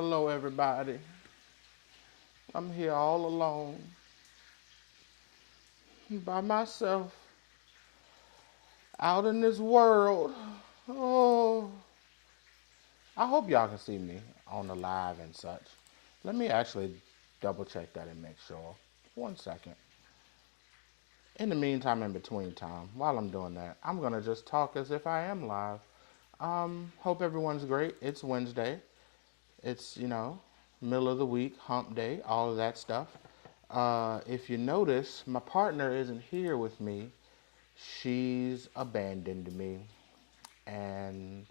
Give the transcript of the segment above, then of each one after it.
Hello, everybody. I'm here all alone by myself out in this world. Oh, I hope y'all can see me on the live and such. Let me actually double check that and make sure. 1 second. In the meantime, in between time, while I'm doing that, I'm gonna just talk as if I am live. Hope everyone's great. It's Wednesday. It's middle of the week, hump day, all of that stuff. If you notice, my partner isn't here with me. She's abandoned me and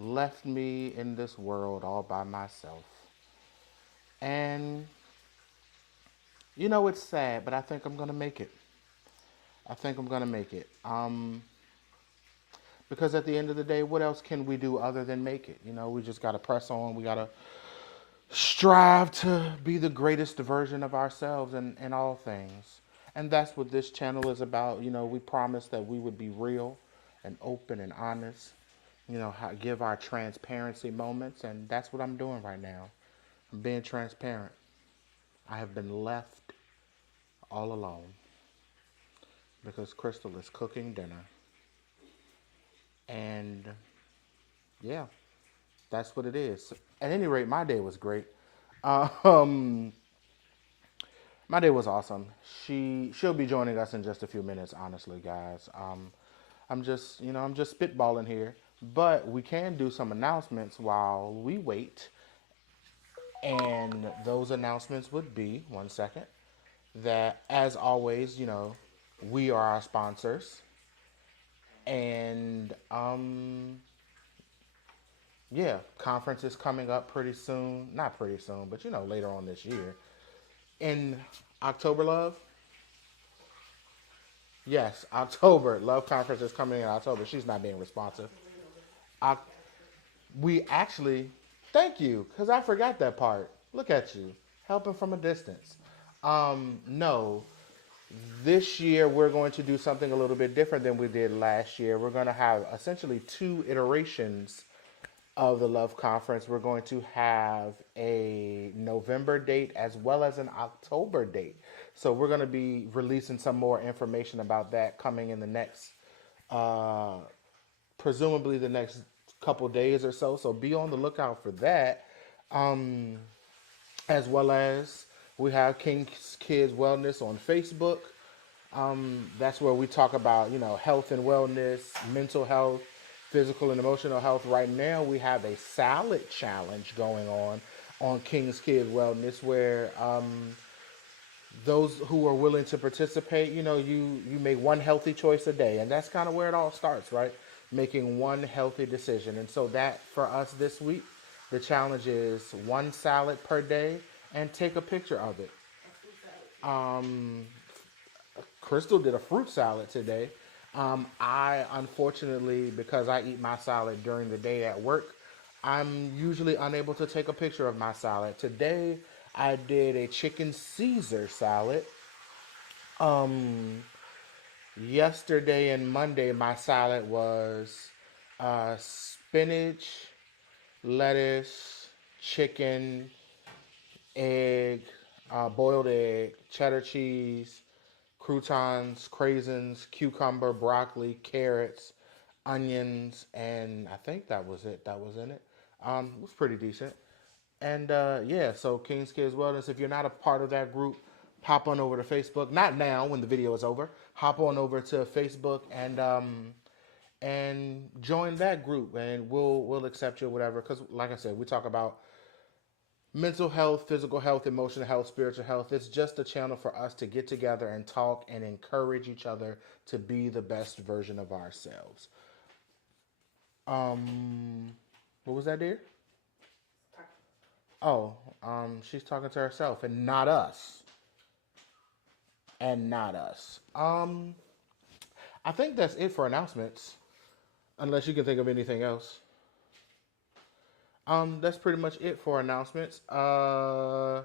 left me in this world all by myself. And it's sad, but I think I'm gonna make it. I think I'm gonna make it. Because at the end of the day, what else can we do other than make it? We just gotta press on. We gotta strive to be the greatest version of ourselves in all things. And that's what this channel is about. We promised that we would be real and open and honest, give our transparency moments. And that's what I'm doing right now. I'm being transparent. I have been left all alone because Crystal is cooking dinner. And yeah, that's what it is. At any rate, my day was great. Um, My day was awesome. She'll be joining us in just a few minutes, honestly, guys. I'm just spitballing here, but we can do some announcements while we wait. And those announcements would be 1 second that, as always, we are our sponsors, and yeah, conference is coming up pretty soon. Not pretty soon, but later on this year in October. Love. Yes, October. Love Conference is coming in October. She's not being responsive. I, we actually, thank you, because I forgot that part. Look at you, helping from a distance. No, this year we're going to do something a little bit different than we did last year. We're going to have essentially two iterations of the Love Conference. We're going to have a November date as well as an October date. So we're going to be releasing some more information about that coming in the next, uh, presumably the next couple days or so. So be on the lookout for that. Um, as well as we have King's Kids Wellness on Facebook. That's where we talk about, health and wellness, mental health, physical and emotional health. Right now, we have a salad challenge going on King's Kids Wellness, where those who are willing to participate, you make one healthy choice a day, and that's kind of where it all starts, right? Making one healthy decision. And so that for us this week, the challenge is one salad per day and take a picture of it. Um, Crystal did a fruit salad today. I unfortunately, because I eat my salad during the day at work, I'm usually unable to take a picture of my salad. Today, I did a chicken Caesar salad. Um, Yesterday and Monday, my salad was spinach, lettuce, chicken, egg, boiled egg, cheddar cheese, croutons, craisins, cucumber, broccoli, carrots, onions, and I think that was it. That was in it. It was pretty decent. And yeah, so King's Kids Wellness. If you're not a part of that group, hop on over to Facebook. Not now, when the video is over. Hop on over to Facebook and join that group, and we'll accept you, whatever. Because like I said, we talk about mental health, physical health, emotional health, spiritual health. It's just a channel for us to get together and talk and encourage each other to be the best version of ourselves. Um, what was that, dear? Oh, she's talking to herself and not us. And not us. I think that's it for announcements. Unless you can think of anything else. That's pretty much it for announcements. And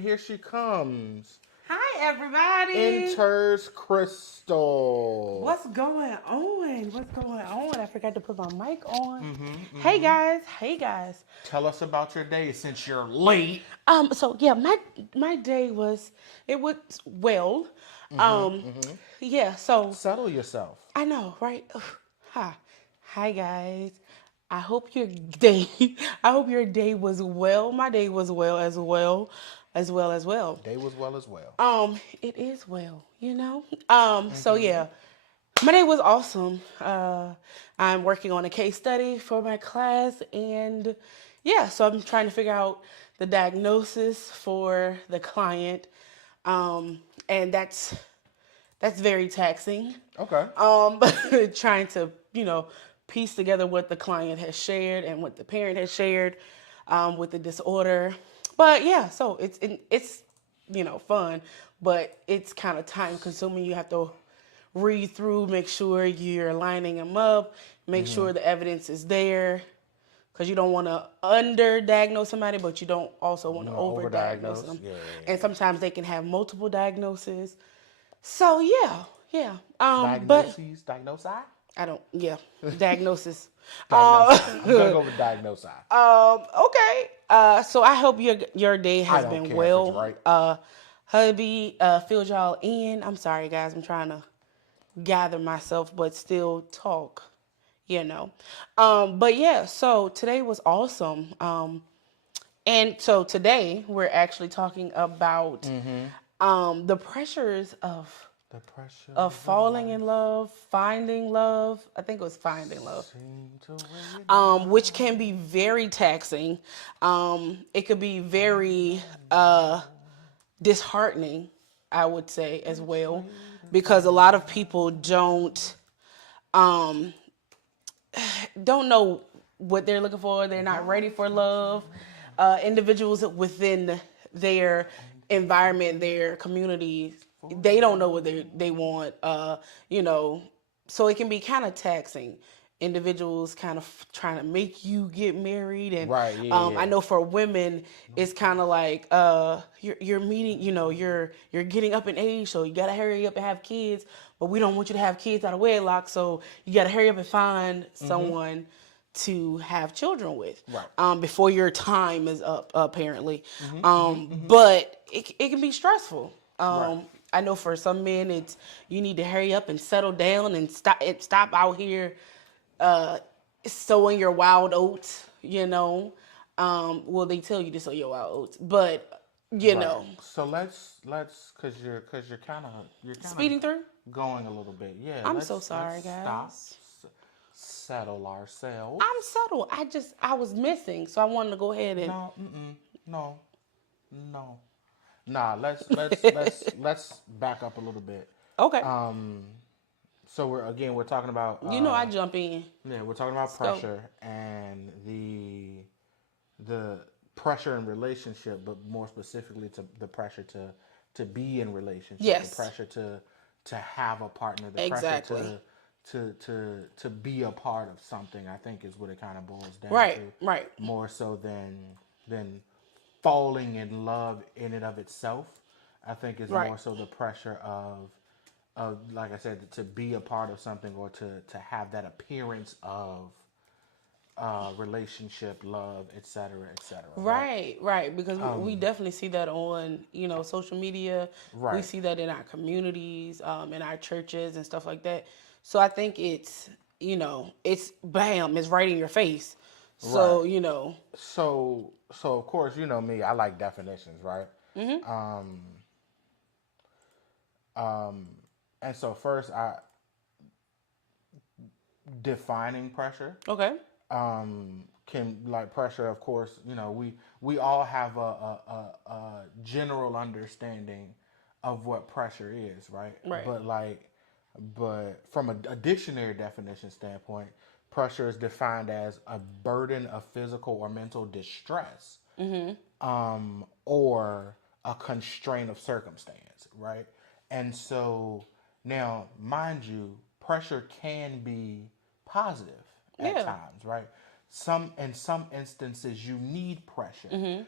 here she comes. Hi everybody. Enters Crystal. What's going on? What's going on? I forgot to put my mic on. Hey guys. Hey guys. Tell us about your day since you're late. So yeah, my day was well. Um yeah, so Settle yourself. I know, right? Ugh. Hi. Hi guys. I hope your day I hope your day was well. My day was well as well. As well as well. Day was well as well. It is well, you know. So yeah, my day was awesome. I'm working on a case study for my class, and yeah, so I'm trying to figure out the diagnosis for the client, and that's very taxing. Okay. Trying to piece together what the client has shared and what the parent has shared with the disorder. But yeah, so it's fun, but it's kind of time consuming. You have to read through, make sure you're lining them up, make sure the evidence is there, because you don't want to underdiagnose somebody, but you don't also want to overdiagnose them. Yeah. And sometimes they can have multiple diagnoses. So yeah. Diagnoses? I don't. Yeah, diagnosis. I'm gonna go with diagnosis. Okay. So I hope your day has don't been care if well. it's right. Hubby, filled y'all in. I'm sorry, guys. I'm trying to gather myself, but still talk. But yeah. So today was awesome. And so today we're actually talking about the pressures The pressure of falling in love, finding love. I think it was finding love. seemed to weigh you Which can be very taxing. It could be very disheartening, I would say, as well, because a lot of people don't know what they're looking for. They're not ready for love. Individuals within their environment, their communities, they don't know what they want. So it can be kind of taxing. Individuals kind of trying to make you get married, and Right, yeah. I know for women it's kind of like you're meeting, you're getting up in age, so you gotta hurry up and have kids, but we don't want you to have kids out of wedlock, so you gotta hurry up and find someone to have children with, Right. before your time is up, apparently. But it can be stressful. Right. I know for some men it's you need to hurry up and settle down and stop out here sowing your wild oats, well, they tell you to sow your wild oats, but Right. So let's because you're kind of speeding through. going a little bit. Yeah. I'm let's, so sorry, let's guys. Stop. Settle ourselves. I'm subtle. I was missing, so I wanted to go ahead and No. Nah. Let's back up a little bit. okay. So we're talking about. I jump in. Yeah, we're talking about pressure and the pressure in relationship, but more specifically to the pressure to be in relationship. Yes. The pressure to have a partner. The Exactly. pressure to be a part of something. I think is what it kind of boils down Right. to. Right. More so than falling in love in and of itself. I think is Right. more so the pressure of like I said, to be a part of something or to have that appearance of relationship, love, etc., etc. Right. Because we definitely see that on, social media. Right. We see that in our communities, in our churches and stuff like that. So I think it's, it's bam, it's right in your face. So, Right. So of course, you know me, I like definitions, right? And so first, defining pressure. okay. Can like pressure, of course, we all have a general understanding of what pressure is, right? Right. But from a dictionary definition standpoint, pressure is defined as a burden of physical or mental distress, or a constraint of circumstance, right? And so now, mind you, pressure can be positive at Yeah. times, right? In some instances, you need pressure.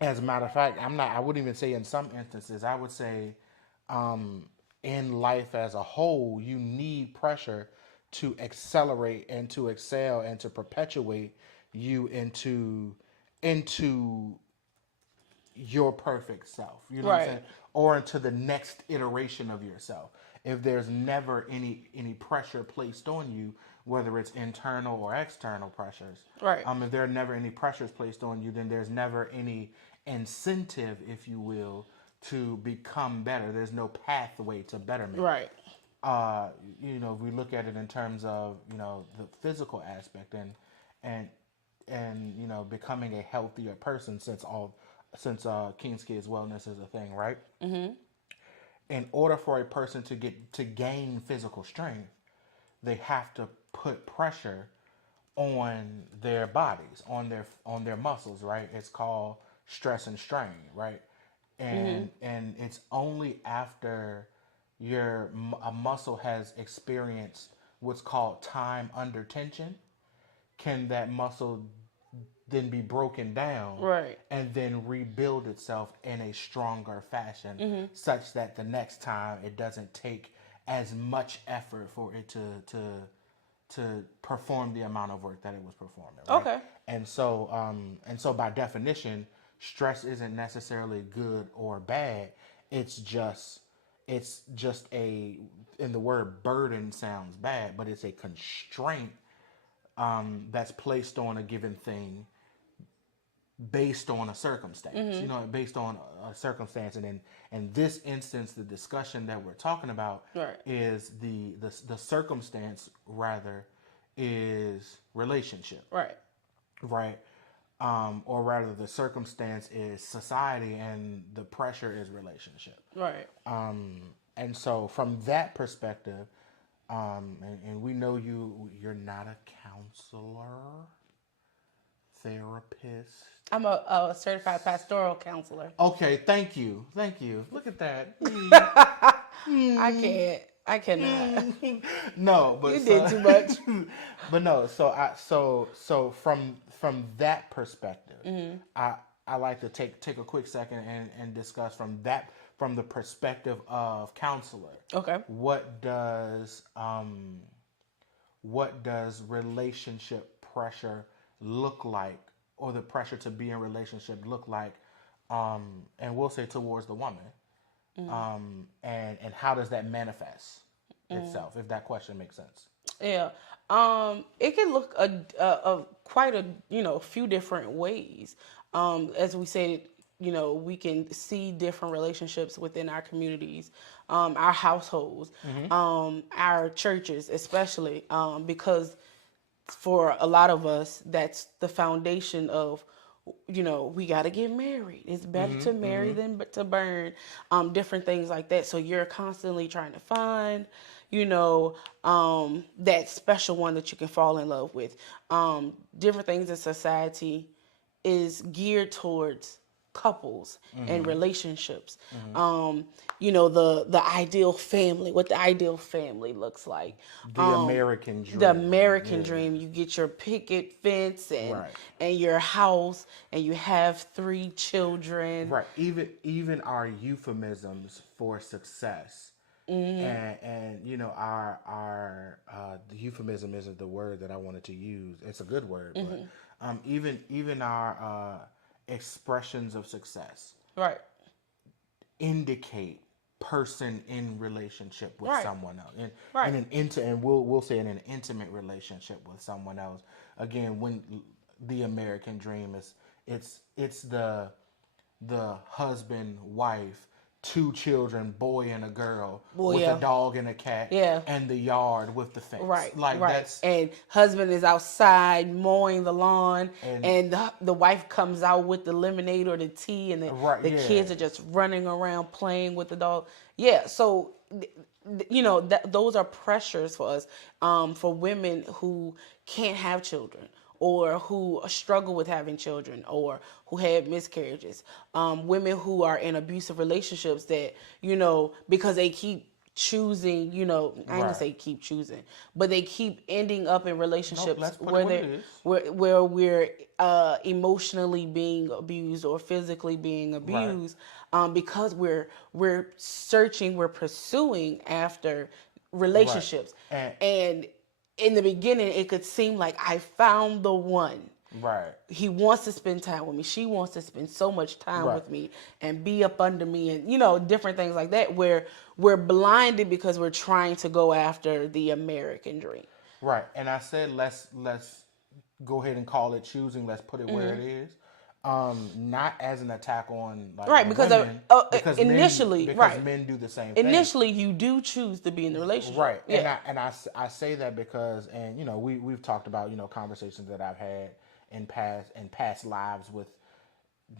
As a matter of fact, I wouldn't even say in some instances, I would say in life as a whole, you need pressure to accelerate and to excel and to perpetuate you into your perfect self. You know what I'm Right. saying? Or into the next iteration of yourself. If there's never any pressure placed on you, whether it's internal or external pressures, Right. if there are never any pressures placed on you, then there's never any incentive, if you will, to become better. There's no pathway to betterment. Right. uh, if we look at it in terms of the physical aspect and becoming a healthier person, since King's Kids Wellness is a thing, right? In order for a person to gain physical strength, they have to put pressure on their bodies, on their muscles, right? It's called stress and strain, right? And it's only after a muscle has experienced what's called time under tension can that muscle then be broken down Right. and then rebuild itself in a stronger fashion, such that the next time it doesn't take as much effort for it to perform the amount of work that it was performing, right? Okay. And so by definition, stress isn't necessarily good or bad. It's just a, and the word burden sounds bad, but it's a constraint that's placed on a given thing based on a circumstance, based on a circumstance. And in this instance, the discussion that we're talking about Right. is the circumstance, rather, is relationship, Right. right? Or rather, the circumstance is society, and the pressure is relationship. Right. And so, from that perspective, and we know you're not a counselor, therapist. I'm a certified pastoral counselor. Okay, thank you. Look at that. I cannot. No, but You did too much. But no, so from that perspective, I like to take a quick second and discuss from the perspective of counselor. Okay. What does relationship pressure look like, or the pressure to be in relationship look like, and we'll say towards the woman, and how does that manifest itself, if that question makes sense? Yeah. It can look quite a few different ways. As we said, we can see different relationships within our communities, our households, our churches, especially, because for a lot of us, that's the foundation of, we got to get married. It's better to marry than to burn, different things like that. So you're constantly trying to find, that special one that you can fall in love with. Different things in society is geared towards couples and relationships. The ideal family, what the ideal family looks like. The American dream. The American dream. You get your picket fence and your house, and you have 3 children. Right. Even our euphemisms for success. And our the euphemism isn't the word that I wanted to use. It's a good word, but even our expressions of success Right. indicate person in relationship with Right. someone else, Right. and we'll say in an intimate relationship with someone else. Again, when the American dream is, it's the husband, wife, 2 children, boy and a girl, with a dog and a cat, and the yard with the fence. Right, Like right. that's And husband is outside mowing the lawn, and the wife comes out with the lemonade or the tea, and the kids are just running around playing with the dog. Yeah, so those are pressures for us, for women who can't have children, or who struggle with having children, or who had miscarriages. Women who are in abusive relationships that, because they keep choosing, I ain't gonna Right. say keep choosing, but they keep ending up in relationships let's put it where what it they is. where we're emotionally being abused or physically being Right. abused, because we're searching, we're pursuing after Right. relationships, And and in the beginning it could seem like I found the one. right. He wants to spend time with me. She wants to spend so much time Right. with me and be up under me, and different things like that, where we're blinded because we're trying to go after the American dream. Right. And I said let's go ahead and call it choosing. Let's put it where it is. Not as an attack on like Right, the because women, initially, because right. men do the same thing. Initially, you do choose to be in the relationship. Right. And Yeah. I say that because, and we've talked about, conversations that I've had in past lives with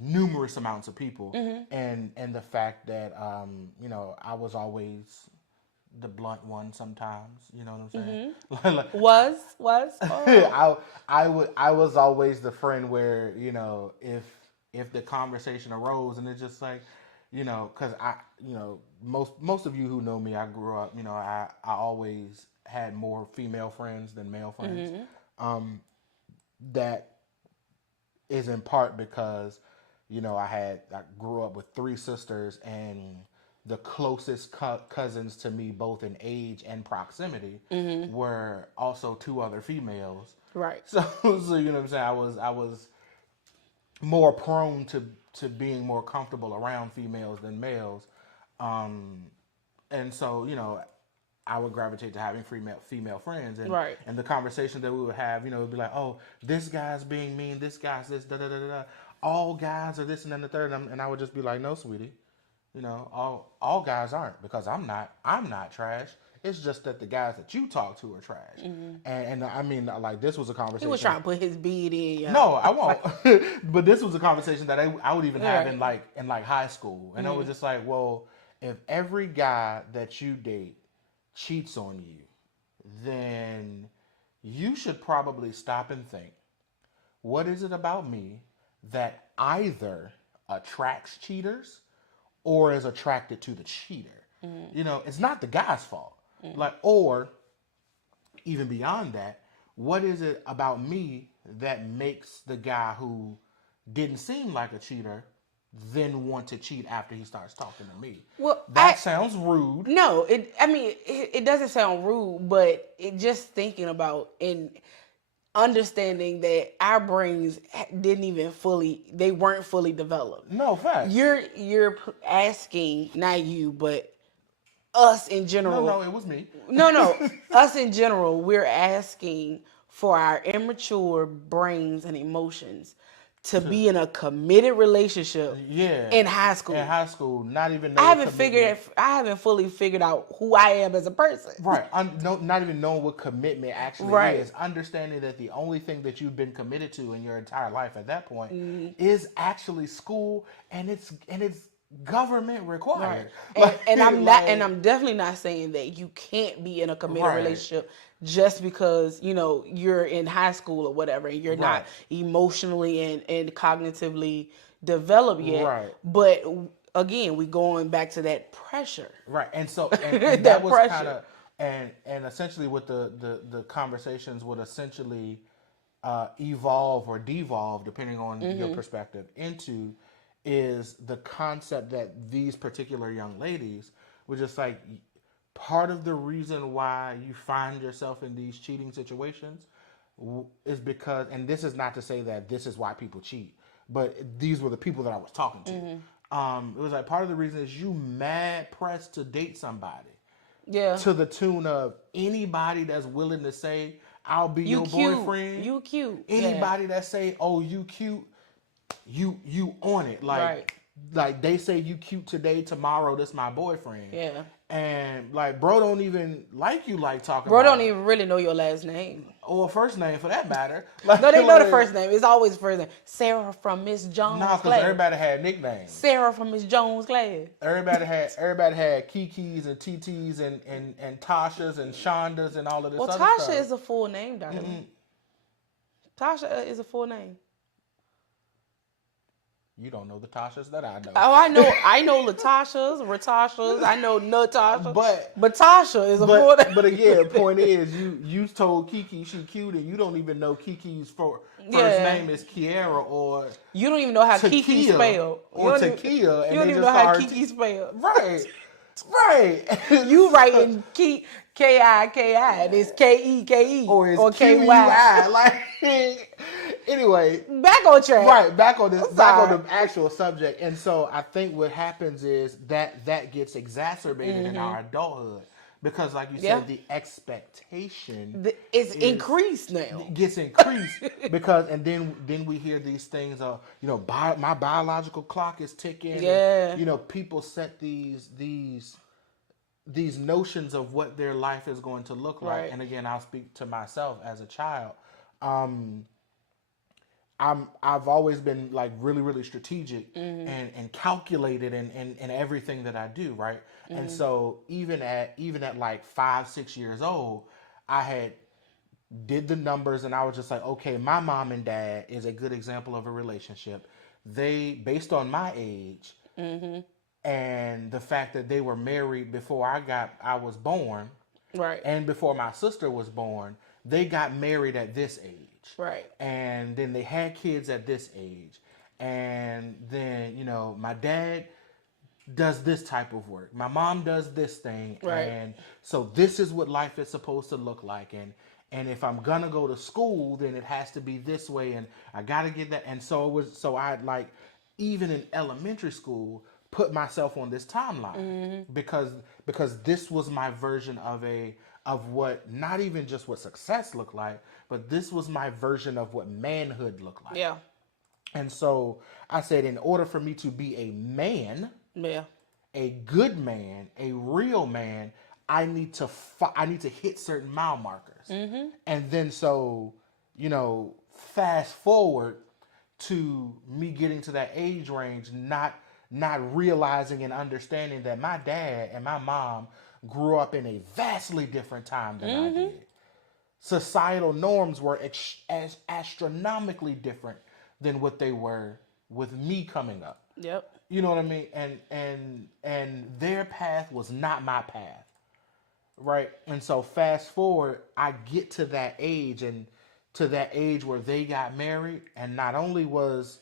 numerous amounts of people, and the fact that I was always the blunt one sometimes. You know what I'm saying? Was. Oh. I was always the friend where if the conversation arose and it's just like because most of you who know me, I grew up, I always had more female friends than male friends. That is in part because I grew up with three sisters, and the closest cousins to me, both in age and proximity, were also two other females. Right. So you know what I'm saying. I was more prone to being more comfortable around females than males, and so I would gravitate to having female friends, and Right. and the conversation that we would have, it would be like, oh, this guy's being mean, this guy's this, da da da da. All guys are this and then the third, and I would just be like, no, sweetie, all guys aren't, because I'm not trash. It's just that the guys that you talk to are trash, and I mean, like, this was a He conversation. was trying to put his bead in. Yeah. No, I won't. But this was a conversation that I would even have Right. in high school, and I was just like, well, if every guy that you date cheats on you, then you should probably stop and think, what is it about me that either attracts cheaters or is attracted to the cheater? It's not the guy's fault. Like, or even beyond that, what is it about me that makes the guy who didn't seem like a cheater then want to cheat after he starts talking to me? Well, that sounds rude. No, it doesn't sound rude, but it just thinking about and understanding that our brains they weren't fully developed. No, facts. You're asking, not you, but us in general. No, it was me. No, us in general, we're asking for our immature brains and emotions to be in a committed relationship. Yeah. In high school. In high school, not even. I haven't fully figured out who I am as a person. Right. Not even knowing what commitment actually is. Understanding that the only thing that you've been committed to in your entire life at that point is actually school, and it's government required. Right. I'm definitely not saying that you can't be in a committed relationship just because you're in high school or whatever, and you're not emotionally and cognitively developed yet. Right. But again, we going back to that pressure. Right. And so and that was kind of and essentially what the conversations would essentially evolve or devolve, depending on your perspective, into is the concept that these particular young ladies were just like, part of the reason why you find yourself in these cheating situations is because, and this is not to say that this is why people cheat, but these were the people that I was talking to. It was like, part of the reason is you mad pressed to date somebody. Yeah. To the tune of anybody that's willing to say, I'll be your boyfriend. You cute. Anybody that say, oh, you cute, you on it. Like they say you cute today, tomorrow this my boyfriend. Yeah. And like, bro don't even like you like talking Bro about don't even really know your last name. Or first name for that matter. No, they know the first name. It's always first name. Sarah from Miss Jones' class. Because everybody had nicknames. Sarah from Miss Jones' class. Everybody had Kikis and TTs and Tashas and Shondas and all of this other stuff. Tasha is a full name, darling. Tasha is a full name. You don't know the Tashas that I know. Oh, I know Latashas, Ratashas, I know Natasha, But Tasha is a boy. but again, the point is you told Kiki she cute and you don't even know Kiki's first Yeah. name is Kiara or You don't even know how Kiki Takia spelled. or You don't Takia, and you don't they even just know how call her Kiki spelled. Right, right. You writing Kiki and it's Keke or it's or QUI. KY. Like anyway, Back on track. right, back on this, I'm back on sorry. the actual subject. And so I think what happens is that gets exacerbated in our adulthood because, like you Yeah. said, the expectation It's increased now. gets increased because, and then we hear these things of my biological clock is ticking. Yeah. And, people set these notions of what their life is going to look like. Right. And again, I'll speak to myself as a child. I've always been like really, really strategic and calculated in everything that I do, right? And so even at like 5-6 years old, I had did the numbers and I was just like, okay, my mom and dad is a good example of a relationship. They, based on my age and the fact that they were married before I was born, Right. and before my sister was born, they got married at this age. Right. And then they had kids at this age. And then, my dad does this type of work. My mom does this thing. Right. And so this is what life is supposed to look like. And if I'm gonna go to school, then it has to be this way. And I gotta get that. And so I'd like, even in elementary school, put myself on this timeline because this was my version of what, not even just what success looked like, but this was my version of what manhood looked like. Yeah. And so I said, in order for me to be a man, Yeah. a good man, a real man, I need to hit certain mile markers. And then so, fast forward to me getting to that age range, not realizing and understanding that my dad and my mom grew up in a vastly different time than I did. Societal norms were as astronomically different than what they were with me coming up. Yep. You know what I mean? And their path was not my path. Right? And so fast forward, I get to that age and to that age where they got married, and not only was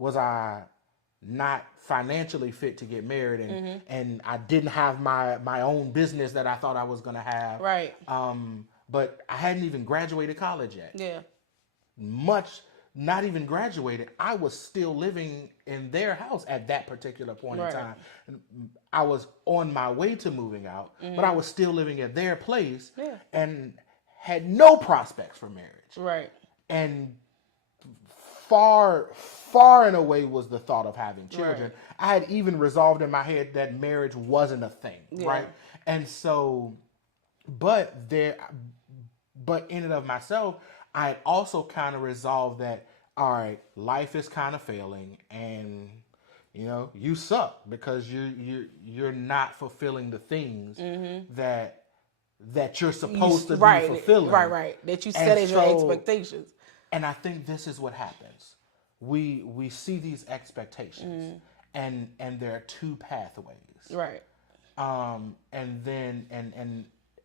I not financially fit to get married and I didn't have my own business that I thought I was going to have. Right. But I hadn't even graduated college yet. Yeah. Not even graduated. I was still living in their house at that particular point in time. I was on my way to moving out, but I was still living at their place and had no prospects for marriage. Right. And far, far and away was the thought of having children. Right. I had even resolved in my head that marriage wasn't a thing, right? And so, but in and of myself, I had also kind of resolved that, all right, life is kind of failing, and you suck because you're not fulfilling the things that you're supposed to be fulfilling. Right. That you set as your expectations. And I think this is what happens. We see these expectations, and there are two pathways. Right. And then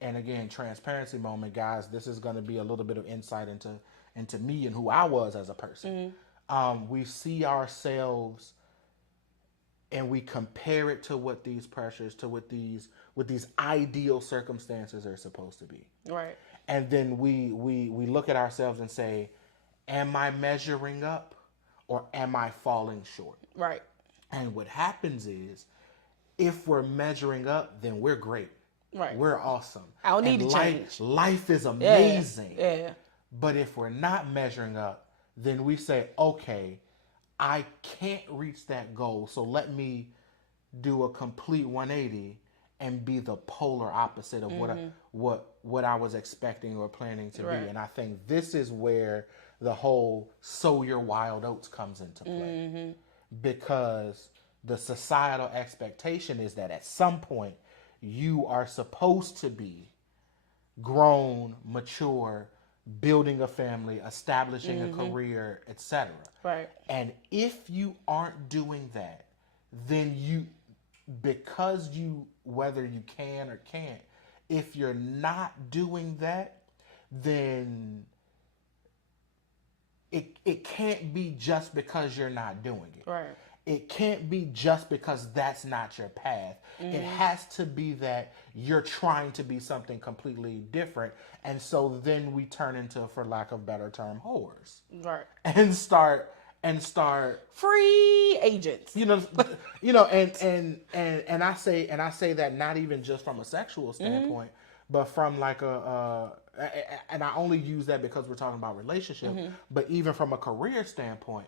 and again, transparency moment, guys. This is going to be a little bit of insight into me and who I was as a person. We see ourselves and we compare it to what these pressures, to what these ideal circumstances are supposed to be. Right. And then we look at ourselves and say, am I measuring up or am I falling short? Right. And what happens is, if we're measuring up, then we're great. Right. We're awesome. I don't need to change. Life is amazing. Yeah. But if we're not measuring up, then we say, okay, I can't reach that goal, so let me do a complete 180 and be the polar opposite of what I was expecting or planning to be. And I think this is where the whole sow your wild oats comes into play. Because the societal expectation is that at some point you are supposed to be grown, mature, building a family, establishing a career, etc. Right. And if you aren't doing that, then because whether you can or can't, if you're not doing that, then it can't be just because you're not doing it. Right. It can't be just because that's not your path. It has to be that you're trying to be something completely different. And so then we turn into, for lack of better term, whores. Right. And start Free agents. and I say that not even just from a sexual standpoint, but from like and I only use that because we're talking about relationship, but even from a career standpoint,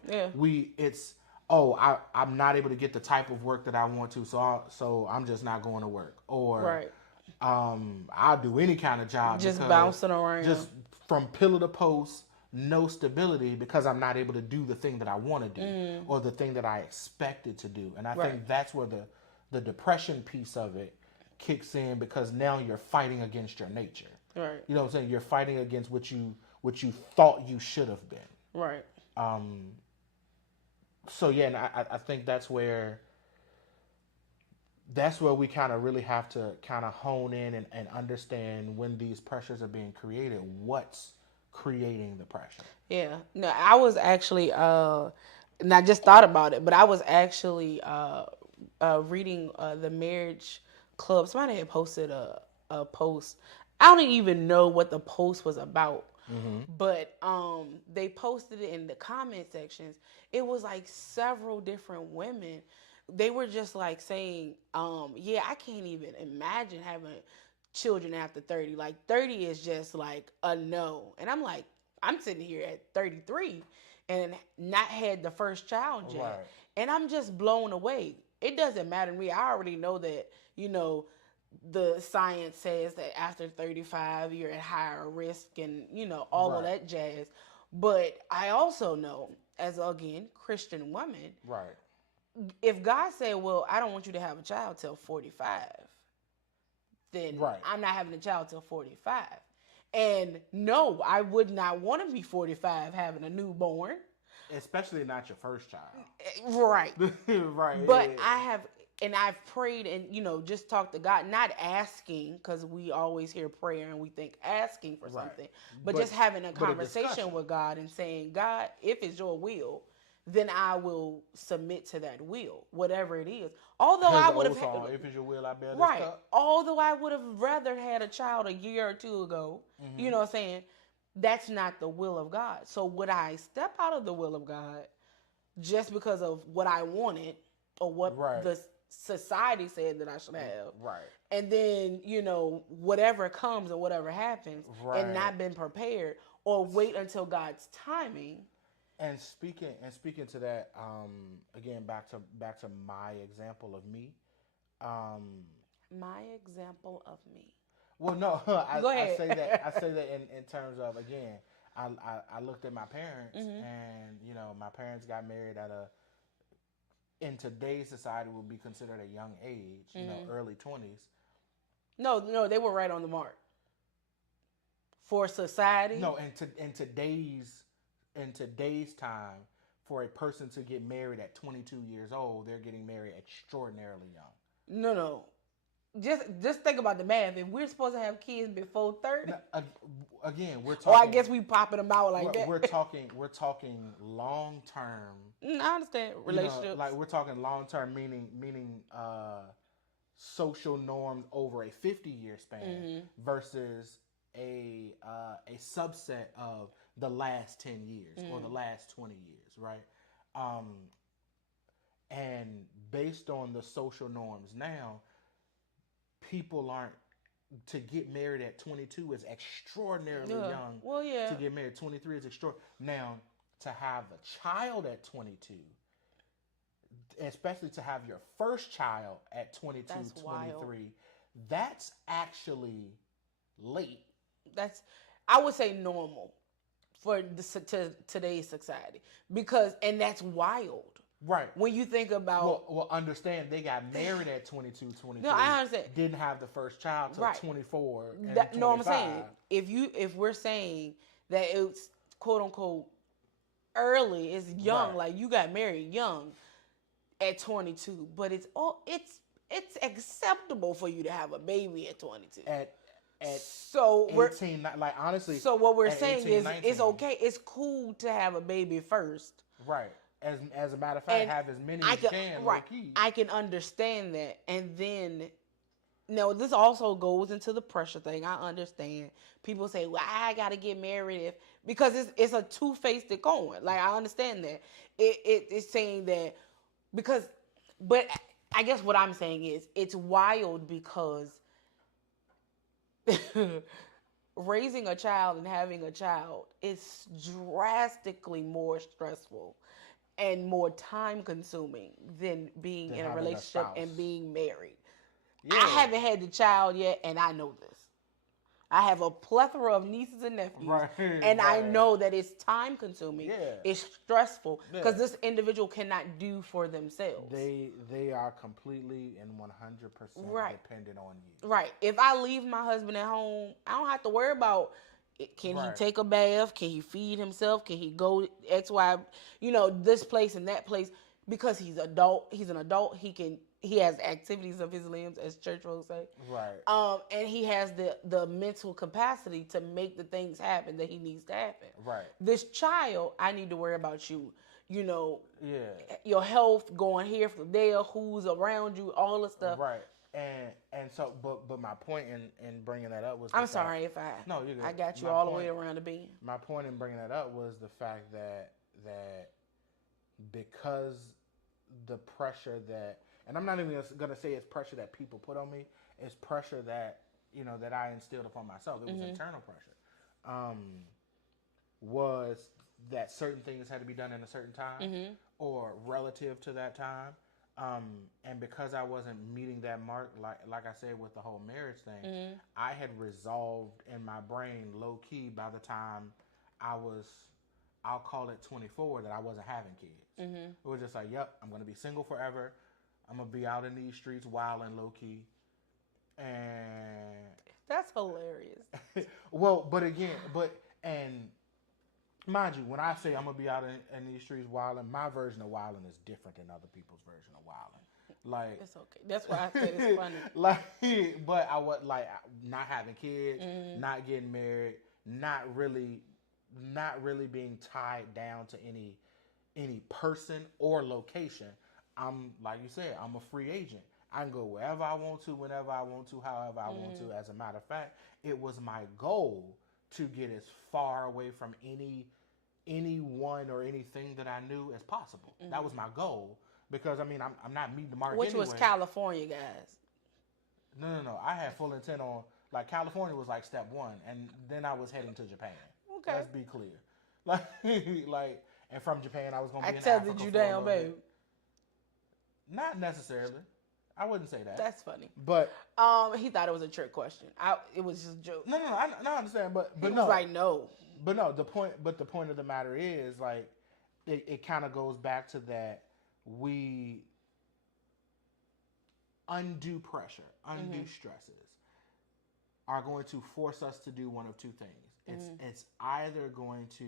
I'm not able to get the type of work that I want to, so I'm just not going to work, or Right. I'll do any kind of job, Just because bouncing around. just from pillar to post, no stability, because I'm not able to do the thing that I want to do or the thing that I expected to do. And I think that's where the depression piece of it kicks in, because now you're fighting against your nature. Right. You know what I'm saying? You're fighting against what you thought you should have been. Right. So yeah, and I think that's where we kind of really have to kind of hone in and understand when these pressures are being created, what's creating the pressure. Yeah. No, I was actually, and I just thought about it, but I was actually reading the Marriage Club. Somebody had posted a post. I don't even know what the post was about, but they posted it in the comment sections. It was like several different women. They were just like saying, yeah, I can't even imagine having children after 30. Like 30 is just like a no. And I'm like, I'm sitting here at 33 and not had the first child yet. Right. And I'm just blown away. It doesn't matter to me. I already know that, the science says that after 35, you're at higher risk and, all of that jazz. But I also know, as again, Christian woman, Right. if God said, well, I don't want you to have a child till 45, then I'm not having a child till 45. And no, I would not want to be 45 having a newborn. Especially not your first child. Right. Right. But I've prayed and, just talked to God, not asking, because we always hear prayer and we think asking for something, but just having a conversation with God and saying, God, if it's your will, then I will submit to that will, whatever it is. Although I would have had, if it's your will, I bear this right. cup. Although I would have rather had a child a year or two ago, you know what I'm saying? That's not the will of God. So would I step out of the will of God just because of what I wanted or what the society said that I should have? Right. And then, whatever comes and whatever happens and not been prepared, or wait until God's timing. And speaking to that, again, back to my example of me. My example of me. Well, no, Go ahead. I say that in terms of, again, I looked at my parents, and my parents got married in today's society would be considered a young age, early 20s. No, they were right on the mark. For society. No, in today's time, for a person to get married at 22 years old, they're getting married extraordinarily young. No. Just think about the math. If we're supposed to have kids before 30, again, we're talking. Or I guess we popping them out like that. We're talking long term. I understand relationships. Like we're talking long term, meaning social norms over a 50-year span versus a subset of the last 10 years or the last 20 years, right? And based on the social norms now, people aren't, to get married at 22 is extraordinarily young. Well, yeah. To get married 23 is extraordinary. Now, to have a child at 22, especially to have your first child at 22, That's 23, wild. That's actually late. I would say normal for today's society, and that's wild. Right. When you think about... Well, understand, they got married at 22, 23. No, I understand. Didn't have the first child till 24 and No, I'm 25. saying, if we're saying that it's quote unquote early, it's young. Right. Like you got married young at 22, but it's acceptable for you to have a baby at 22. At So we're 18, like honestly, so what we're at saying 18, is 19, it's okay. It's cool to have a baby first. right. As a matter of fact, And have as many I as can you can, right. low key. I can understand that. And then no, this also goes into the pressure thing. I understand. People say, "Well, I gotta get married if," because it's a two-faced coin. Like I understand that. It's saying that because, but I guess what I'm saying is it's wild because raising a child and having a child is drastically more stressful and more time consuming than being Than in a having a relationship spouse. and being married. Yeah. I haven't had the child yet, and I know this. I have a plethora of nieces and nephews, Right, and I right. know that it's time consuming. Yeah. It's stressful because Yeah. this individual cannot do for themselves. They are completely and 100% Right. dependent on you. Right. If I leave my husband at home, I don't have to worry about can he Right. take a bath? Can he feed himself? Can he go X, Y, this place and that place? Because he's adult. He's an adult. He has activities of his limbs, as church folks say. Right. And he has the mental capacity to make the things happen that he needs to happen. Right. This child, I need to worry about you. Yeah. Your health, going here from there, who's around you, all the stuff. Right. And so, but my point in bringing that up was the I'm fact- sorry if I No, you're good. I got you My all the point- way around the bend. My point in bringing that up was the fact that because the pressure that, and I'm not even gonna say it's pressure that people put on me, it's pressure that that I instilled upon myself. It was internal pressure. Was that certain things had to be done in a certain time or relative to that time. And because I wasn't meeting that mark, like I said with the whole marriage thing, I had resolved in my brain low key by the time I was, I'll call it 24, that I wasn't having kids. It was just like, yep, I'm gonna be single forever. I'm gonna be out in these streets wilding low key, and That's hilarious. well, and mind you, when I say I'm gonna be out in these streets wilding, my version of wilding is different than other people's version of wilding. Like It's okay. That's why I said it's funny. but I was like not having kids, not getting married, not really being tied down to any person or location. I'm like you said, I'm a free agent. I can go wherever I want to, whenever I want to, however I want to. As a matter of fact, it was my goal to get as far away from anyone or anything that I knew as possible. That was my goal, because I mean I'm not meeting the mark Which anyway. was California, guys. No. I had full intent on, like, California was like step one, and then I was heading to Japan. Okay. Let's be clear. Like, and from Japan I was gonna be I in tethered Africa you for a down, little babe. bit. Not necessarily. I wouldn't say that. That's funny. But He thought it was a trick question. It was just a joke. no, I understand. But He no, was like, no. But no, the point of the matter is, like, it kind of goes back to that we undue pressure, undue stresses are going to force us to do one of two things. It's either going to,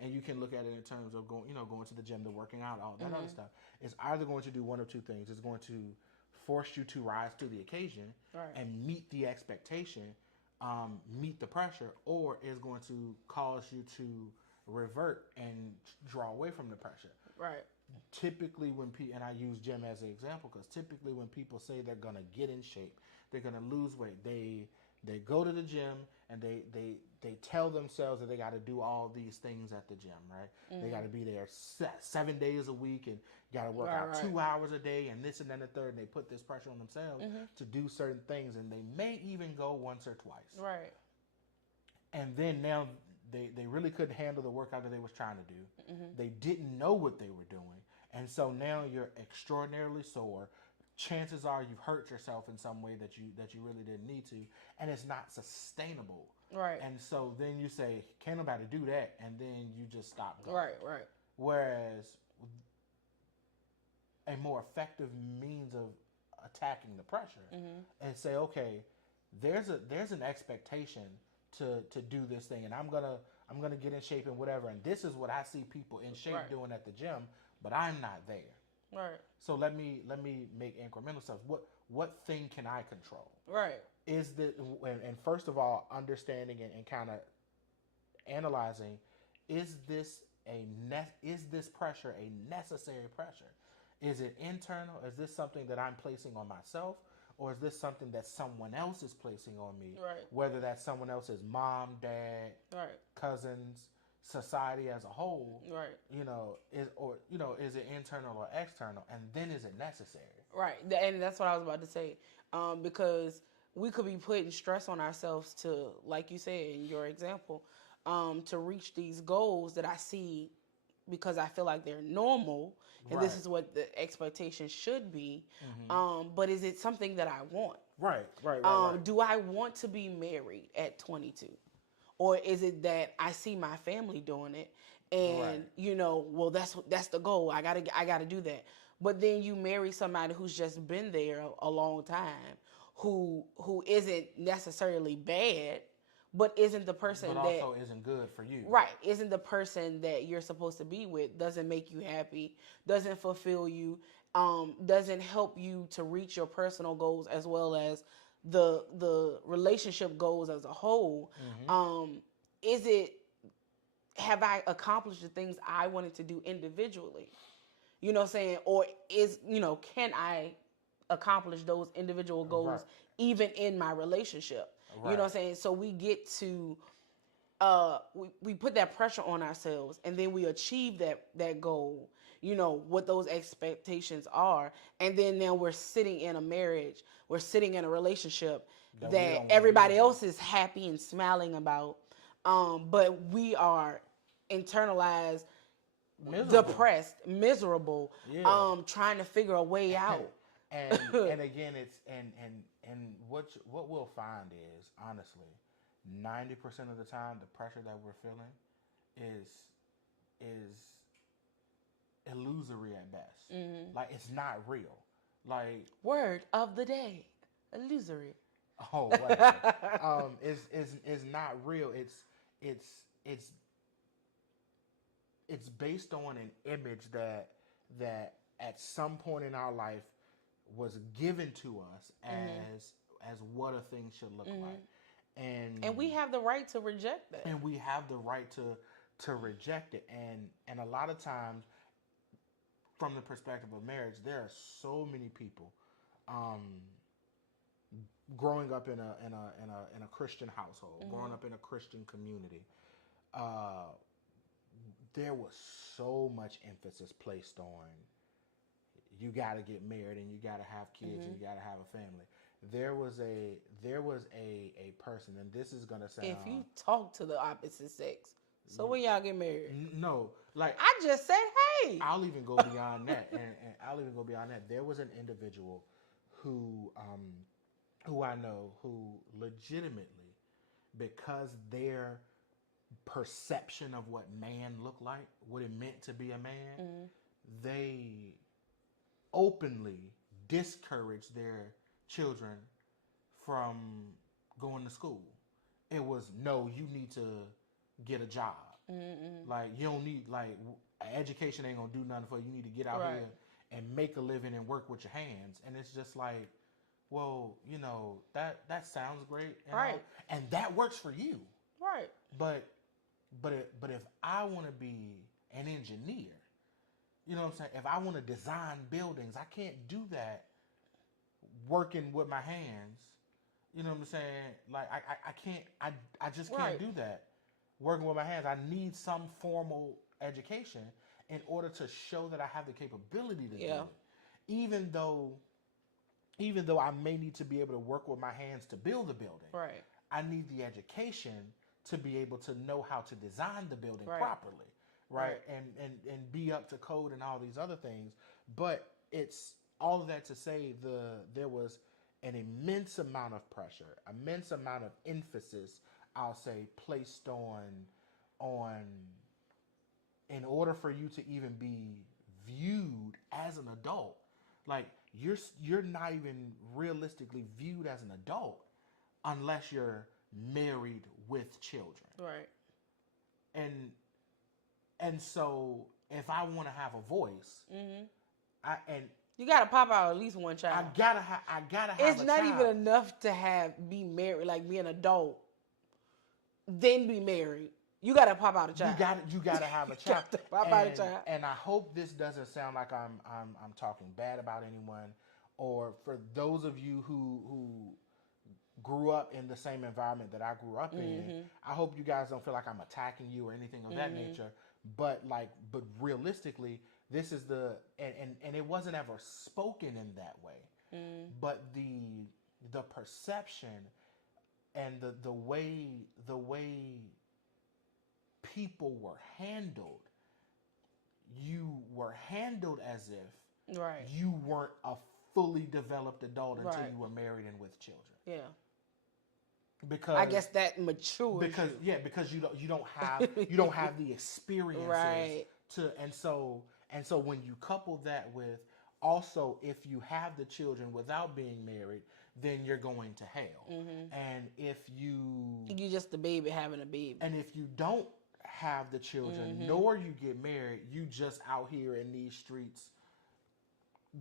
and you can look at it in terms of going to the gym, to working out, all that other stuff. It's either going to do one of two things. It's going to force you to rise to the occasion and meet the expectation, meet the pressure, or is going to cause you to revert and draw away from the pressure. Right. Typically when people, and I use gym as an example, because typically when people say they're going to get in shape, they're going to lose weight, they go to the gym and they tell themselves that they got to do all these things at the gym, right? They got to be there 7 days a week and got to work out 2 hours a day and this and then the third, and they put this pressure on themselves to do certain things, and they may even go once or twice. Right. And then now they really couldn't handle the workout that they was trying to do. They didn't know what they were doing. And so now you're extraordinarily sore. Chances are you've hurt yourself in some way that you really didn't need to, and it's not sustainable. Right. And so then you say, can't nobody do that, and then you just stop going. Right. Whereas a more effective means of attacking the pressure and say, okay, there's an expectation to do this thing, and I'm gonna I'm going to get in shape and whatever. And this is what I see people in shape Right. doing at the gym, but I'm not there. Right. So let me make incremental steps. What thing can I control? Right. Is the and first of all, understanding and kind of analyzing, is this is this pressure a necessary pressure? Is it internal? Is this something that I'm placing on myself, or is this something that someone else is placing on me? Right. Whether that someone else is mom, dad, Right. cousins, society as a whole. Right. Is it internal or external? And then is it necessary? Right. And that's what I was about to say. Because we could be putting stress on ourselves to, like you said in your example, to reach these goals that I see because I feel like they're normal and this Right. is what the expectation should be. But is it something that I want? Right. Do I want to be married at 22? Or is it that I see my family doing it and Right. well that's the goal. I gotta do that. But then you marry somebody who's just been there a long time, who isn't necessarily bad, but isn't the person But that also isn't good for you. right, isn't the person that you're supposed to be with, doesn't make you happy, doesn't fulfill you, doesn't help you to reach your personal goals as well as the relationship goals as a whole. Is it, have I accomplished the things I wanted to do individually? You know what I'm saying? Or can I accomplish those individual goals Right. even in my relationship? You know what I'm Right. saying? So we get to we put that pressure on ourselves and then we achieve that goal, what those expectations are, and then now we're sitting in a marriage, we're sitting in a relationship That we don't that wanna be everybody in. else is happy and smiling about, but we are internalized Miserable. depressed, miserable, Yeah. trying to figure a way out. And again, it's and what we'll find is, honestly, 90% of the time the pressure that we're feeling is illusory at best. Like, it's not real. Like, Word of the day, illusory. oh, whatever. Is not real. It's it's based on an image that at some point in our life was given to us as what a thing should look like, And we have the right to reject that. and we have the right to reject it. And a lot of times, from the perspective of marriage, there are so many people growing up in a Christian household, growing up in a Christian community. There was so much emphasis placed on, you got to get married and you got to have kids and you got to have a family. There was a person, and this is gonna sound, If you talk to the opposite sex, so when y'all get married, no, like, I just said, hey. I'll even go beyond that, and I'll even go beyond that. There was an individual who I know, who legitimately, because their perception of what man looked like, what it meant to be a man, they openly discouraged their children from going to school. It was, no, you need to get a job. Like, you don't need, like, education ain't gonna do nothing for you. You need to get out Right. here and make a living and work with your hands. And it's just like, well, that sounds great, and Right. and that works for you. Right. But if I want to be an engineer, you know what I'm saying? If I want to design buildings, I can't do that working with my hands. You know what I'm saying? Like, I can't, I just can't Right. do that working with my hands. I need some formal education in order to show that I have the capability to do Yeah. it. Even though I may need to be able to work with my hands to build a building, Right. I need the education to be able to know how to design the building Right. properly, right? Right. And be up to code and all these other things. But it's all of that to say, there was an immense amount of pressure, immense amount of emphasis, I'll say, placed on in order for you to even be viewed as an adult. Like, you're not even realistically viewed as an adult unless you're married with children. Right. and so if I want to have a voice, You gotta pop out at least one child. I gotta have. It's a not child. even enough to be married, like be an adult, then be married. You gotta pop out a child. You gotta have a child. Gotta pop out a child. And I hope this doesn't sound like I'm talking bad about anyone, or for those of you who grew up in the same environment that I grew up in. I hope you guys don't feel like I'm attacking you or anything of that nature. But realistically, this is and it wasn't ever spoken in that way. But the perception and the way people were handled, you were handled as if Right. you weren't a fully developed adult until Right. you were married and with children. Yeah. Because I guess that matures. because you don't have the experiences Right. and so when you couple that with also if you have the children without being married, then you're going to hell. And if you just the baby having a baby. and if you don't have the children nor you get married, you just out here in these streets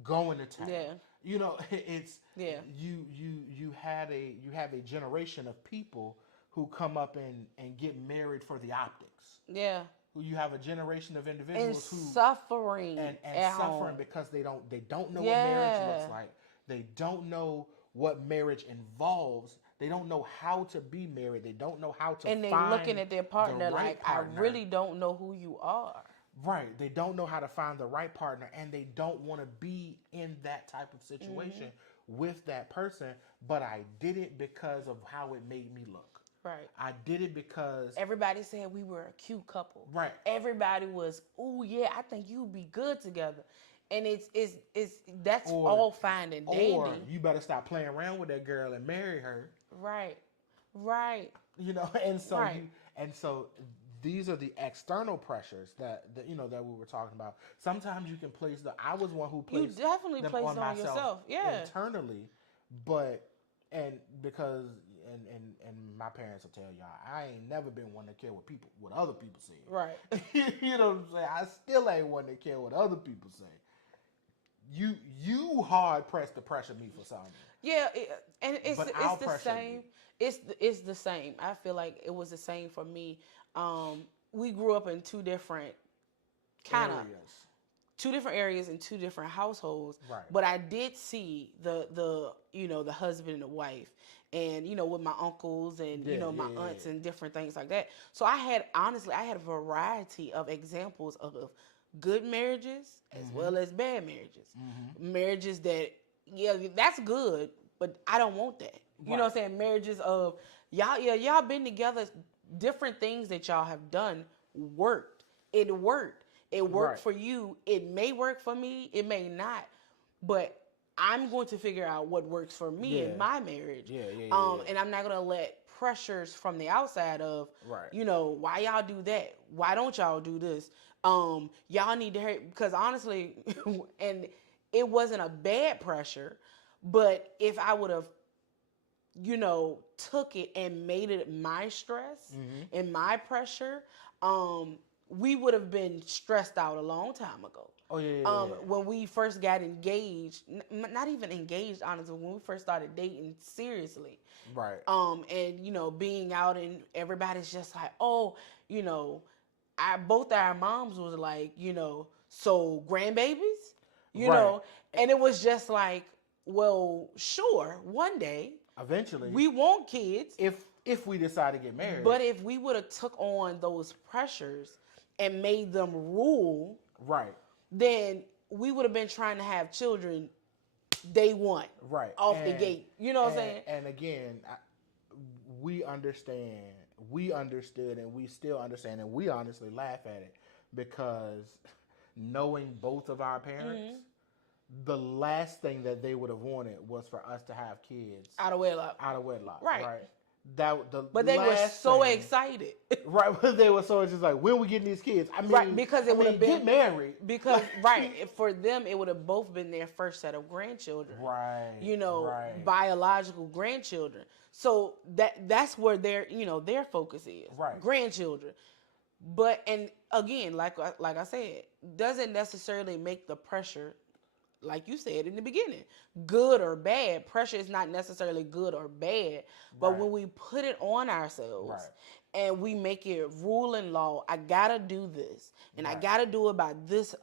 going to town. Yeah. You know, it's Yeah. you have a generation of people who come up and get married for the optics. Yeah. You have a generation of And individuals who suffering and at suffering home. because they don't know what Yeah. marriage looks like. They don't know what marriage involves. They don't know how to be married. They don't know how to And they find looking at their partner the right like, partner. I really don't know who you are. Right. They don't know how to find the right partner, and they don't want to be in that type of situation with that person. But I did it because of how it made me look. Right. I did it because Everybody said we were a cute couple. Right. Everybody was, oh yeah, I think you'd be good together. And it's that's Or- all fine and dandy. or you better stop playing around with that girl and marry her. Right. Right. You know, and so Right. these are the external pressures that we were talking about. Sometimes you can place I was one who placed definitely them placed on it on myself yourself. Yeah. internally, but because my parents will tell y'all, I ain't never been one to care what other people say. Right. You know what I'm saying? I still ain't one to care what other people say. You hard pressed to pressure me for something. Yeah, and it's But I'll the pressure same. It's the same. I feel like it was the same for me. We grew up in two different Areas. two different areas and two different households. Right. But I did see the husband and the wife, and with my uncles and my aunts and different things like that. So I had a variety of examples of good marriages as well as bad marriages. Marriages that that's good, but I don't want that. You know what I'm saying? Marriages of y'all been together, different things that y'all have done worked. It worked. It worked Right. for you. It may work for me. It may not. But I'm going to figure out what works for me Yeah. in my marriage. Yeah. And I'm not going to let pressures from the outside of, Right. why y'all do that? Why don't y'all do this? Y'all need to hurry. Because honestly, and it wasn't a bad pressure, but if I would have, took it and made it my stress and my pressure, we would have been stressed out a long time ago. Oh yeah. When we first got engaged, not even engaged, honestly, when we first started dating seriously. Right. And being out and everybody's just like, oh, both our moms was like, so grandbabies, Right. and it was just like, well, sure, one day Eventually, we want kids, if we decide to get married. but if we would have took on those pressures and made them rule, right. then we would have been trying to have children day one, Right. off the gate. You know what I'm saying? And again, we understood, and we still understand, and we honestly laugh at it because knowing both of our parents, the last thing that they would have wanted was for us to have kids Out of wedlock. Right. But they were so excited. Right, but they were so just like, when we getting these kids? I mean, because it would have been get married. Because for them, it would have both been their first set of grandchildren. Right. Right. Biological grandchildren. So that's where their focus is. Right. Grandchildren. But and again, like I said, doesn't necessarily make the pressure, like you said in the beginning, good or bad. Pressure is not necessarily good or bad, but Right. when we put it on ourselves Right. and we make it rule and law, I gotta do this, and I Right. gotta do it by this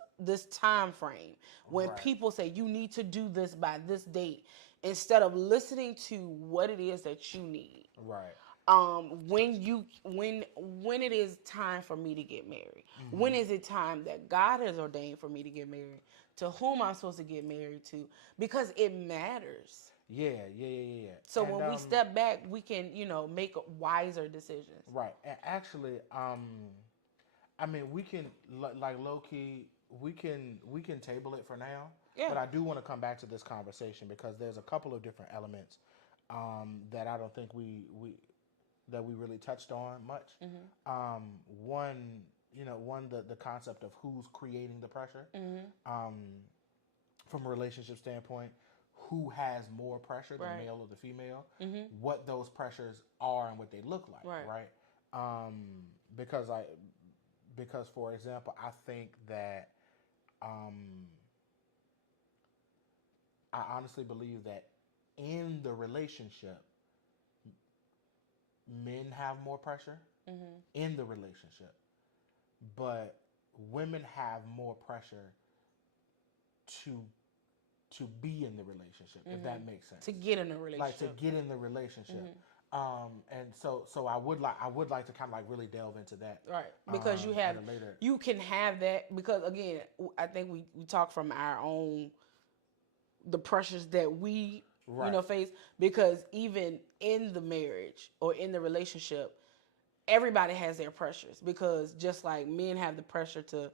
time frame. When Right. people say you need to do this by this date, instead of listening to what it is that you need, Right. when it is time for me to get married, when is it time that God has ordained for me to get married, to whom I'm supposed to get married to, because it matters. Yeah. So And, when we step back, we can make wiser decisions. right. And actually, I mean, we can like low key, we can table it for now. Yeah. But I do want to come back to this conversation because there's a couple of different elements that I don't think we really touched on much. One, the concept of who's creating the pressure. From a relationship standpoint, who has more pressure, the Right. male or the female, what those pressures are and what they look like, Right. Because for example, I think that I honestly believe that in the relationship, men have more pressure in the relationship, but women have more pressure to be in the relationship, if that makes sense. To get in a Like relationship. to get in the relationship. And so I would like to kind of like really delve into that. Right, because at a later. you can have that, because again, I think we talk from our own, the pressures that we Right. face, because even in the marriage or in the relationship, everybody has their pressures, because just like men have the pressure to,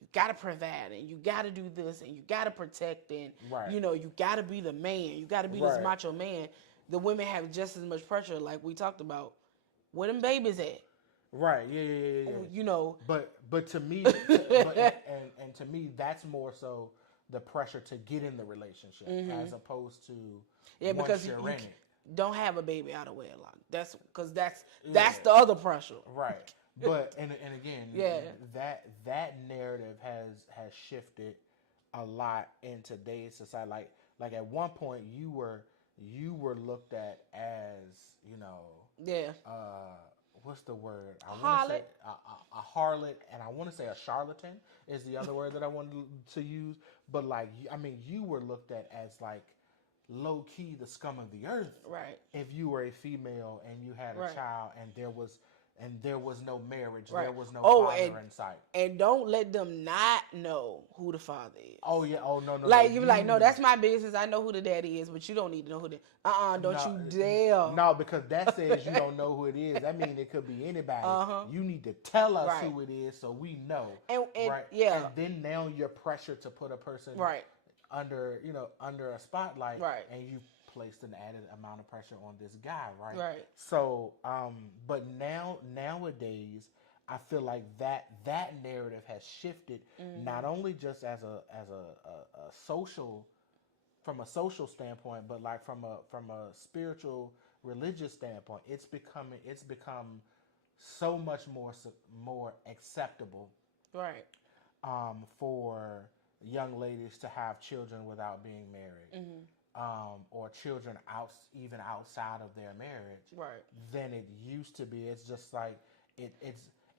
you gotta provide and you gotta do this and you gotta protect and Right. you gotta be the man, you gotta be this Right. macho man. The women have just as much pressure, like we talked about. Where them babies at? Right. Yeah. You But to me, and to me, that's more so the pressure to get in the relationship as opposed to because once you're in it. don't have a baby out of wedlock. That's because that's the other pressure. Right. But and again, Yeah. that narrative has shifted a lot in today's society. Like at one point you were looked at as, Yeah. what's the word? I want Harlot. to say a harlot, and I want to say a charlatan is the other word that I wanted to use. But like, I mean, you were looked at as like low key the scum of the earth, Right. if you were a female and you had a Right. child and there was no marriage, Right. there was no Oh, father in sight. And don't let them not know who the father is. Oh yeah. Oh no. Like you be like, no, that's my business. I know who the daddy is, but you don't need to know who the. Don't you dare. No, because that says you don't know who it is. That means it could be anybody. You need to tell us Right. who it is so we know. And right. yeah. And then now you're pressured to put a person Right. under a spotlight. Right. And you placed an added amount of pressure on this guy. Right. Right. So, but nowadays, I feel like that narrative has shifted, not only just as a social, from a social standpoint, but like from a spiritual, religious standpoint. It's become so much more acceptable Right. for young ladies to have children without being married, or children even outside of their marriage, Right. than it used to be. It's just like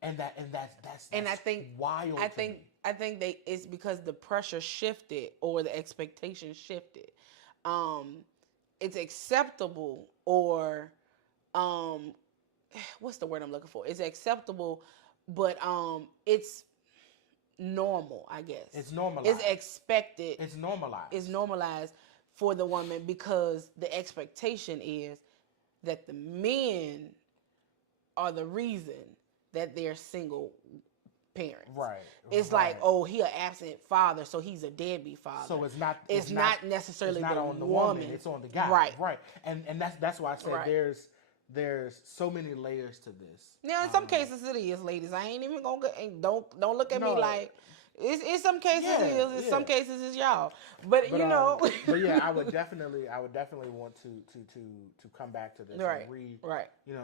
that's And I think wild. I to think me. I think it's because the pressure shifted or the expectation shifted. It's acceptable, or what's the word I'm looking for? It's acceptable, but it's normal, I guess. It's normalized. It's expected. It's normalized. It's normalized for the woman, because the expectation is that the men are the reason that they're single parents. Right. It's right. like, oh, he an absent father, so he's a deadbeat father. So it's not. It's not necessarily it's not the on the woman. It's on the guy. Right. Right. And that's why I said Right. there's so many layers to this. Now, in some cases, it is, ladies. I ain't even gonna don't look at me No. like, It's in some cases Yeah, it is, in some yeah. cases it's y'all. But, you know, but yeah, I would definitely want to come back to this Right, and read, right. you know,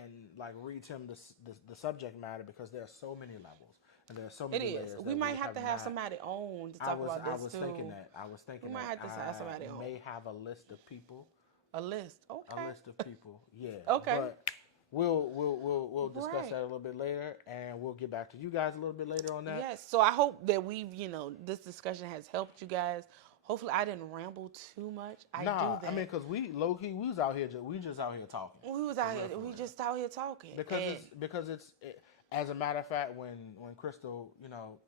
and like read him the subject matter, because there are so many levels and there are so it many is. layers We that might have to have not. somebody on to I talk was about this too. thinking that I was thinking We might that have to have somebody I on. may have a list of people, A list. a Okay. list of people. Yeah. Okay. But we'll discuss Right. that a little bit later, and we'll get back to you guys a little bit later on that. Yes. So I hope that we've, this discussion has helped you guys. Hopefully I didn't ramble too much. I do that. I mean, because we low key we was out here just out here talking. we was out here. We just out here talking. Because as a matter of fact, when Crystal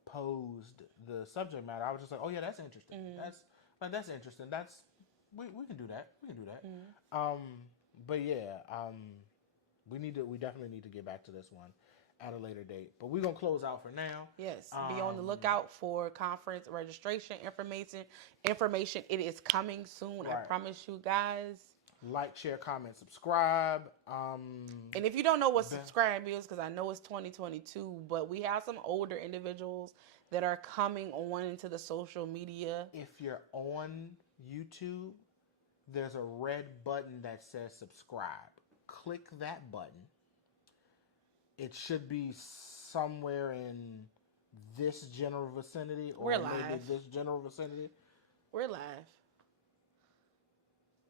posed the subject matter, I was just like, oh yeah, that's interesting. Mm-hmm. That's interesting. We can do that. We can do that. Mm-hmm. But yeah, we definitely need to get back to this one at a later date. But we're gonna close out for now. Yes, be on the lookout for conference registration information. It is coming soon. I Right. promise you guys. Like, share, comment, subscribe. And if you don't know what subscribe is, because I know it's 2022, but we have some older individuals that are coming on into the social media. If you're on YouTube, there's a red button that says subscribe. Click that button. It should be somewhere in this general vicinity, or We're maybe live. this general vicinity. We're live.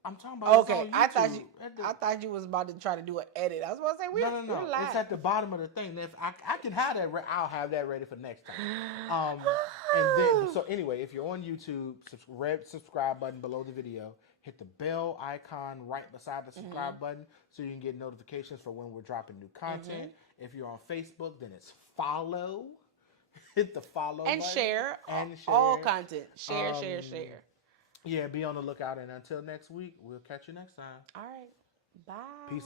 I'm talking about. Okay, it's on I YouTube. thought you was about to try to do an edit. I was about to say we're No. live. It's at the bottom of the thing. If I can have that, I'll have that ready for next time. And then, so anyway, if you're on YouTube, red subscribe button below the video. Hit the bell icon right beside the subscribe button so you can get notifications for when we're dropping new content. If you're on Facebook, then it's follow. Hit the follow and button. share And share all content. Share. Yeah, be on the lookout. And until next week, we'll catch you next time. All right. Bye. Peace out.